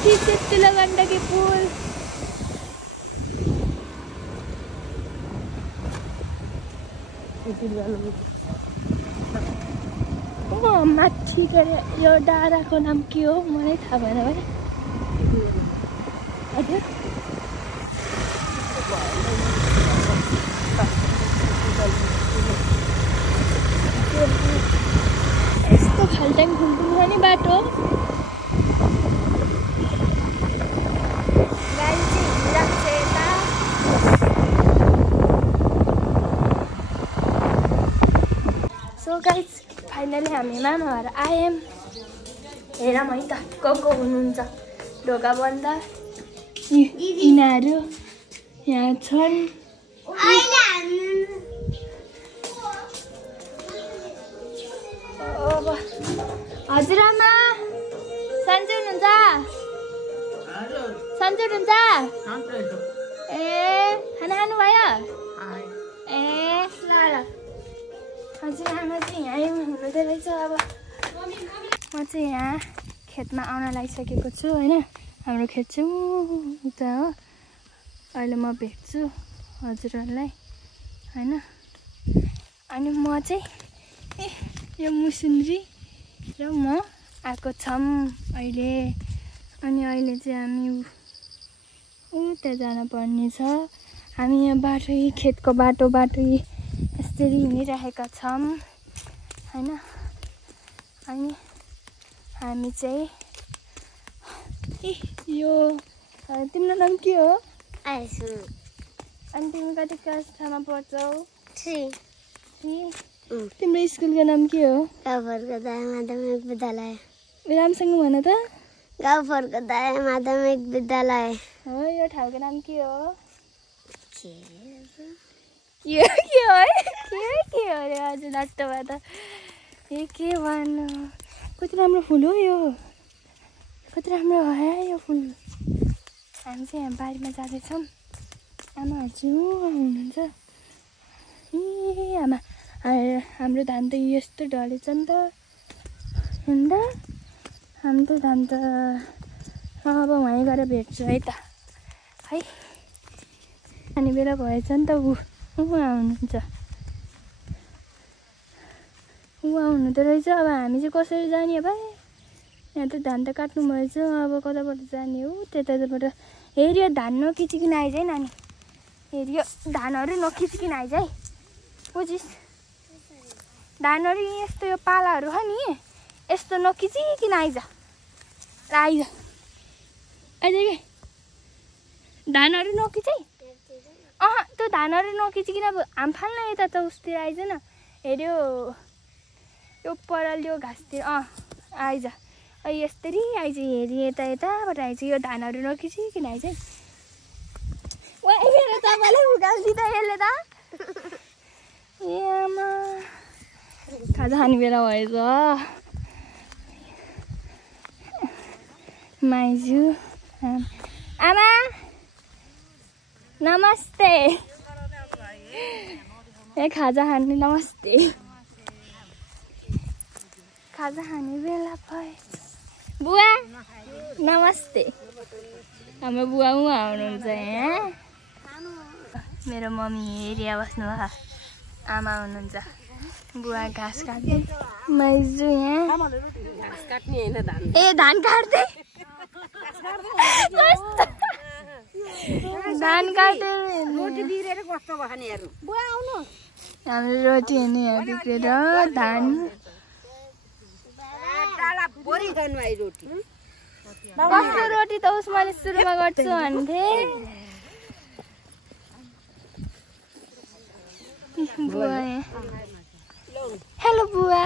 माथि चित्तुलो गण्डकी पुल माथि गएर यो डाँडाको नाम के हो मलाई थाहा भएन भाइ हजुर यस्तो खाल्टाङ खुल्टुङ छ नि बाटो गाडी चाहिँ हिँडिरहेको छ यता सो गाइज फाइनली हामी मामाहरू आयौँ हेरौँ है त को हुनुहुन्छ ढोका बन्द यिनीहरू यहाँ छन् हजुरआमा सन्चै हुनुहुन्छ सन्चै हुनुहुन्छ ए खाना खानुभयो ए ल ल हजुरआमा चाहिँ यहाँ हुनुहुँदो रहेछ अब म चाहिँ यहाँ खेतमा आउन लागिसकेको छु होइन हाम्रो खेत चाहिँ उता हो अहिले म भेट्छु हजुरहरूलाई होइन अनि म चाहिँ यो मुसुन्जी र म आएको छौँ अहिले अनि अहिले चाहिँ हामी उता जानुपर्ने छ हामी यहाँ बाटो खेतको बाटो यसरी हिँडिरहेका छौँ होइन अनि हामी चाहिँ यो तिम्रो नाम के हो आइसु अनि तिमी कति कक्षामा पढ्छौ 3 तिम्रो स्कुलको नाम के हो गाउँघरको दाया माध्यमिक विद्यालय रामसँग भन त गाउँघरको दाया माध्यमिक विद्यालय हो यो ठाउँको नाम के हो के हो रे हजुर लट्टोमा त यो के भन्नु कति राम्रो फुल हो यो कति राम्रो हो यो फुल हामी चाहिँ यहाँ बारीमा जाँदैछौँ आमा हजुर हुनुहुन्छ ए आमा हाम्रो धान त यस्तो ढलेछ नि त अन्त हाम्रो धान त अब वहीँ गएर भेट्छु है त है अनि बेला भएछ नि त उहाँ हुनुहुन्छ उहाँ हुनुहुँदो रहेछ अब हामी चाहिँ कसरी जाने भाइ यहाँ त धान त काट्नु भएछ अब कताबाट जाने हो त्यताबाट हेऱ्यो धान नखिचिकन आइज है नानी हेऱ्यो धानहरू नखिचिकन आइज है बुझिस् धानहरू यस्तो यो पालाहरू छ नि यस्तो नखिचिकन आइज आइज आइज के धानहरू नखिच है त्यो धानहरू नखिचिकन अब हाम फाल्न यता त उसतिर आइज न हेऱ्यो यो पराल यो घाँसतिर आइज यस्तरी आइज हेरी यताबाट आइज यो धानहरू नखिचिकन आइज है मेरो तपाईँलाई उकाल्थी त यसले त ए आमा खाजा खाने बेला भएछ माइजू आमा नमस्ते ए खाजा खाने नमस्ते खाजा खाने बेला भएछ बुवा नमस्ते हाम्रो बुवा उहाँ हुनुहुन्छ यहाँ मेरो मम्मी हेरिया बस्नु भएको आमा हुनुहुन्छ बुवा घाँस काट्दै माइजू यहाँ ए धान काट्दै धान काट्दै हाम्रो रोटी हेर्ने यहाँ बिग्रेर धान कस्तो रोटी त उस मैले सुरुमा गर्छु भन्थे बुवा हेलो बुवा